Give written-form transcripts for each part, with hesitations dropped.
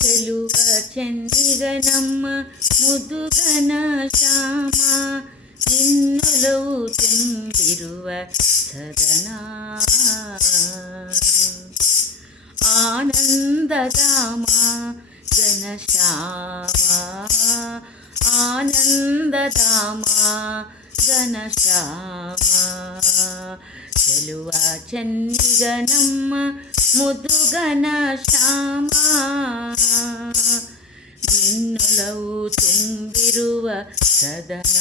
ಚೆಲುವ ಚೆನ್ನಿಗ ನಮ್ಮ ಮುದುಗನ ಶ್ಯಾಮ, ನಿನ್ನೊಲವು ತುಂಬಿರುವ ಸದನ. ಆನಂದಧಾಮ ಘನಶ್ಯಾಮ, ಆನಂದಧಾಮ ಘನಶ್ಯಾಮ. ಚೆಲುವ ಚೆನ್ನಿಗ ನಮ್ಮ ಮುದುಗನ ಶ್ಯಾಮ, ನಿನ್ನೊಲವು ತುಂಬಿರುವ ಸದನ.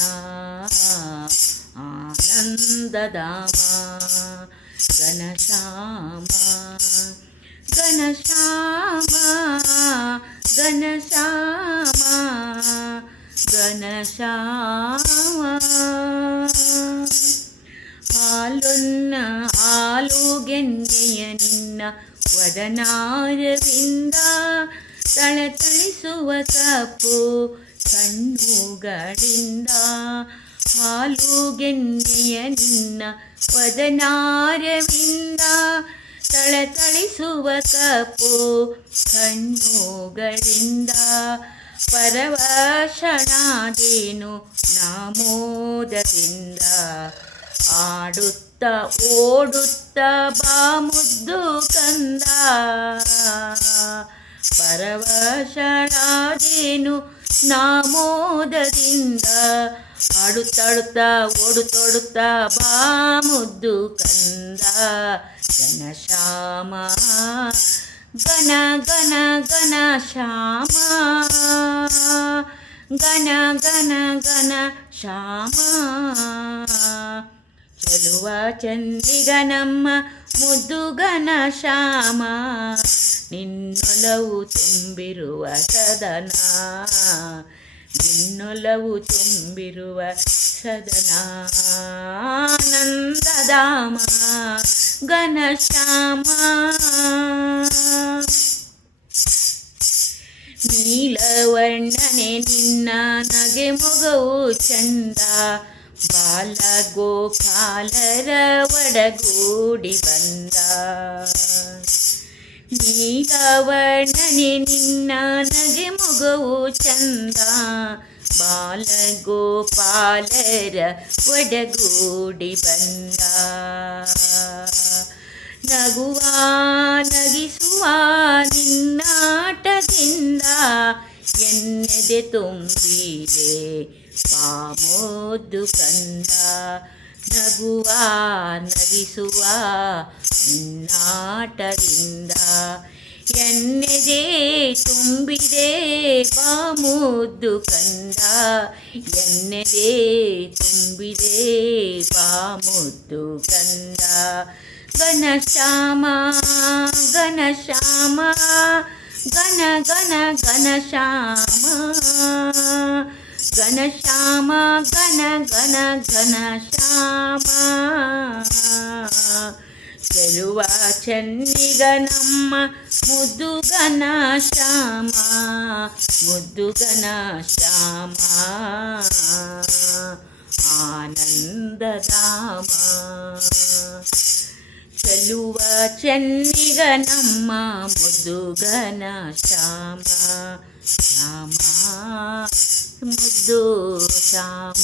ಆನಂದಧಾಮ ಘನಶ್ಯಾಮ, ಘನಶ್ಯಾಮ ಘನಶ್ಯಾಮ ಘನಶ್ಯಾಮ. ಹಾಲೊನ್ನ ಹಾಲುಗೆನ್ನೆಯ ನಿನ್ನ ವದನಾರವಿಂದ, ತಳತಳಿಸುವ ಕಪ್ಪು ಕಣ್ಣುಗಳಿಂದ. ಹಾಲುಗೆನ್ನೆಯ ನಿನ್ನ ವದನಾರವಿಂದ, ತಳತಳಿಸುವ ಕಪ್ಪು ಕಣ್ಣುಗಳಿಂದ. ಪರವಶನಾದೇನು ನಾಮೋದದಿಂದ, ಆಡುತ್ತ ಓಡುತ್ತ ಬಾ ಮುದ್ದು ಕಂದ. ಪರವಶನಾದೇನು ನಾಮೋದದಿಂದ, ಆಡುತ್ತಾಡುತ್ತ ಓಡುತ್ತೋಡುತ್ತ ಬಾ ಮುದ್ದು ಕಂದ. ಘನಶ್ಯಾಮ ಘನ ಘನ ಘನ ಶ್ಯಾಮ, ಘನ ಘನ ಘನ ಶ್ಯಾಮ. ಚೆಲುವ ಚೆನ್ನಿಗ ನಮ್ಮ ಮುದ್ದುಗನ ಶ್ಯಾಮ, ನಿನ್ನೊಲವು ತುಂಬಿರುವ ಸದನ. ನಿನ್ನೊಲವು ತುಂಬಿರುವ ಸದನ. ಆನಂದಧಾಮ ಘನಶ್ಯಾಮ. ನೀಲವರ್ಣನೆ ನಿನ್ನ ನಗೆ ಮೊಗವು ಚಂದ, ಬಾಲಗೋಪಾಲರ ಒಡಗೂಡಿ ಬಂದ. ನೀಲವರ್ಣನೆ ನಿನ್ನ ನಗೆ ಮೊಗವು ಚಂದ, ಬಾಲಗೋಪಾಲರ ಒಡಗೂಡಿ ಬಂದ. ನಗುವ ನಗಿಸುವ ನಿನ್ನಾಟದಿಂದ, ಎನ್ನೆದೆ ತುಂಬಿದೆ ಬಾ ಮುದ್ದು ಕಂದ. ನಗುವ ನಗಿಸುವ ನಿನ್ನಾಟದಿಂದ, ಎನ್ನೆದೆ ತುಂಬಿದೆ ಬಾ ಮುದ್ದು ಕಂದ. ಎನ್ನೆದೆ ತುಂಬಿದೆ ಬಾ ಮುದ್ದು ಕಂದ. ಘನಶ್ಯಾಮ ಘನಶ್ಯಾಮ ಘನ ಘನ ಘನಶ್ಯಾಮ, ಘನಶ್ಯಾಮ ಘನ ಘನ ಘನಶ್ಯಾಮ. ಚೆಲುವ ಚೆನ್ನಿಗ ನಮ್ಮ ಮುದ್ದುಗನ ಶ್ಯಾಮ, ಮುದ್ದುಗನ ಶ್ಯಾಮ. ಆನಂದಧಾಮ. ಚೆಲುವ ಚೆನ್ನಿಗ ನಮ್ಮ ಮುದ್ದುಗನ ಶ್ಯಾಮ, ಶ್ಯಾಮ ಮುದ್ದು ಶ್ಯಾಮ.